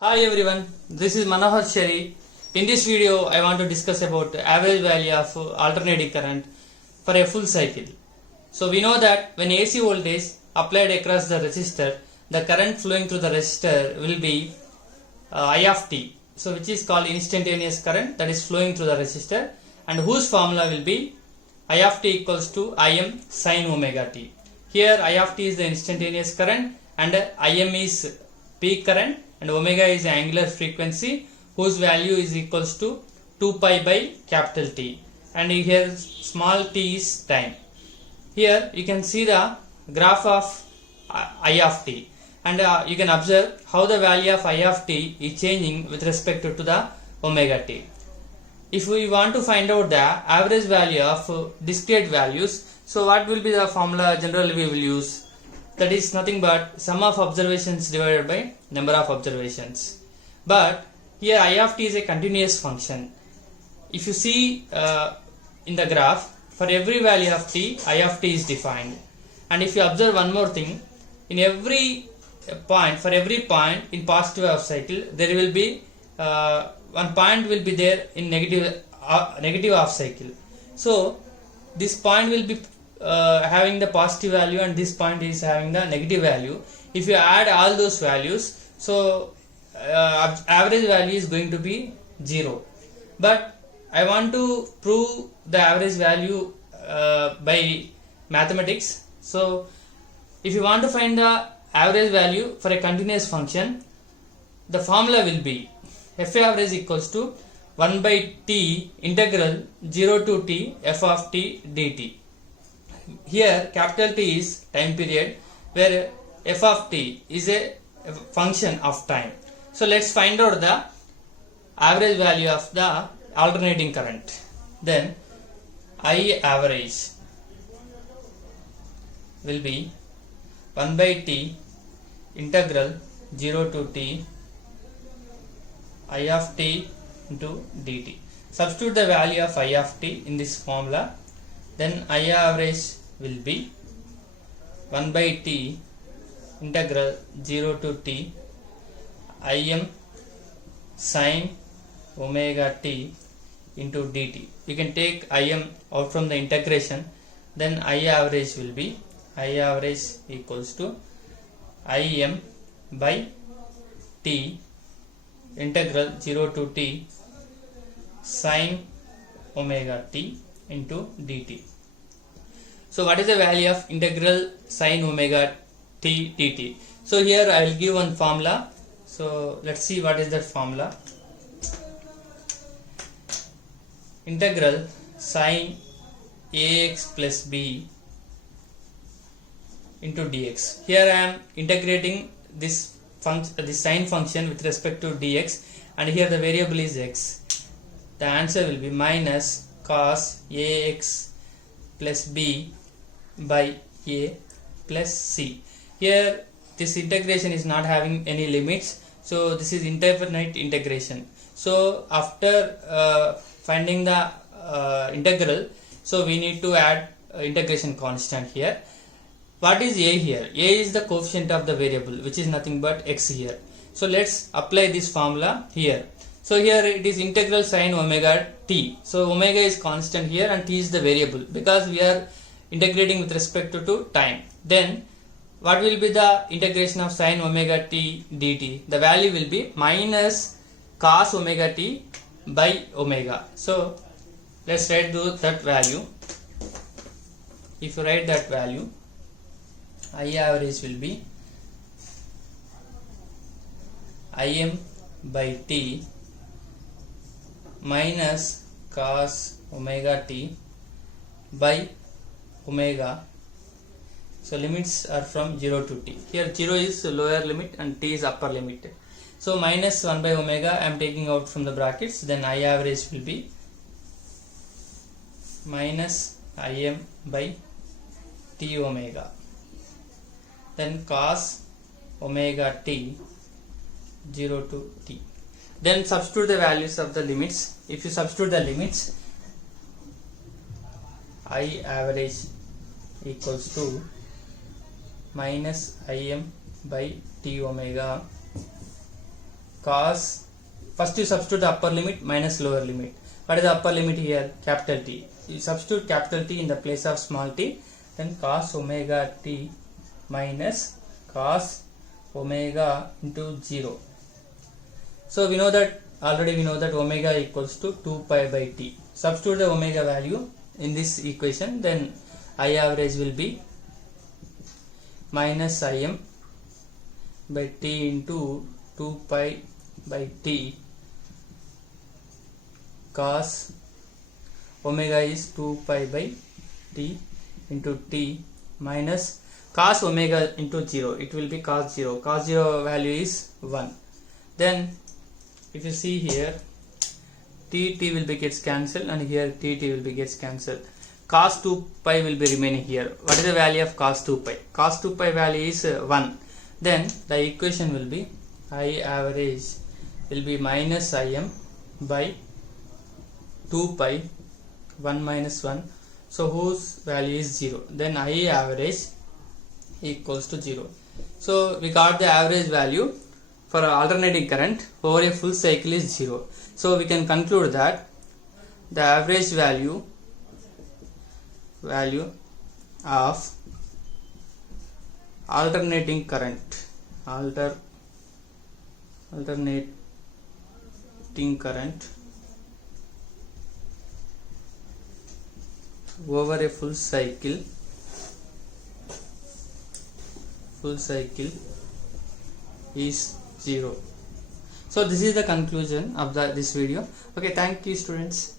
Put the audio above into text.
Hi everyone, this is Manohar Shari. In this video, I want to discuss about average value of alternating current for a full cycle. So we know that when AC voltage applied across the resistor, the current flowing through the resistor will be I of t. So which is called instantaneous current that is flowing through the resistor, and whose formula will be I of t equals to Im sin omega t. Here I of t is the instantaneous current and Im is peak current and omega is angular frequency whose value is equals to 2 pi by capital T, and here small t is time. Here you can see the graph of I of t, and you can observe how the value of I of t is changing with respect to the omega t. If we want to find out the average value of discrete values, so what will be the formula generally we will use? That is nothing but sum of observations divided by number of observations. But here I of t is a continuous function. If you see in the graph, for every value of t, I of t is defined. And if you observe one more thing, in every point, for every point in positive half cycle, there will be one point will be there in negative half cycle. So this point will be having the positive value and this point is having the negative value. If you add all those values, so average value is going to be 0. But I want to prove the average value by mathematics. So if you want to find the average value for a continuous function, the formula will be f average equals to 1 by t integral 0 to t f of t dt. Here capital T is time period, where f of t is a function of time. So let's find out the average value of the alternating current. Then I average will be 1 by t integral 0 to t I of t into dt. Substitute the value of I of t in this formula. Then I average will be 1 by t integral 0 to t Im sin omega t into dt. You can take Im out from the integration. Then I average will be I average equals to Im by t integral 0 to t sin omega t into dt. So what is the value of integral sin omega t dt? So here I will give one formula. So let's see what is that formula. Integral sin ax plus b into dx. Here I am integrating this sine function with respect to dx, and here the variable is x. The answer will be minus cos ax plus b by a plus c. Here this integration is not having any limits, so this is indefinite integration. So after finding the integral, so we need to add integration constant here. What is a here? A is the coefficient of the variable, which is nothing but x here. So let's apply this formula here. So here it is integral sin omega t. So omega is constant here and t is the variable because we are integrating with respect to time. Then what will be the integration of sin omega t dt? The value will be minus cos omega t by omega. So let's write that value. If you write that value, I average will be Im by t minus cos omega t by omega. So limits are from 0 to t. Here 0 is lower limit and t is upper limit. So minus 1 by omega I am taking out from the brackets. Then I average will be minus Im by t omega. Then cos omega t 0 to t. Then substitute the values of the limits. If you substitute the limits, I average equals to minus Im by t omega cos, first you substitute the upper limit minus lower limit. What is the upper limit here? Capital T. You substitute capital T in the place of small t, then cos omega t minus cos omega into 0. So we know that omega equals to 2 pi by t. Substitute the omega value in this equation, then I average will be minus Im by t into 2 pi by t cos omega is 2 pi by t into t minus cos omega into 0. It will be cos 0. Cos 0 value is 1. Then if you see here, t will be gets cancelled, and here t will be gets cancelled. Cos 2 pi will be remaining here. What is the value of cos 2 pi? Cos 2 pi value is 1. Then the equation will be I average will be minus Im by 2 pi 1 minus 1. So whose value is 0. Then I average equals to 0. So we got the average value for alternating current over a full cycle is 0. So we can conclude that the average value of alternating current over a full cycle is 0. So this is the conclusion of this video. Okay, thank you students.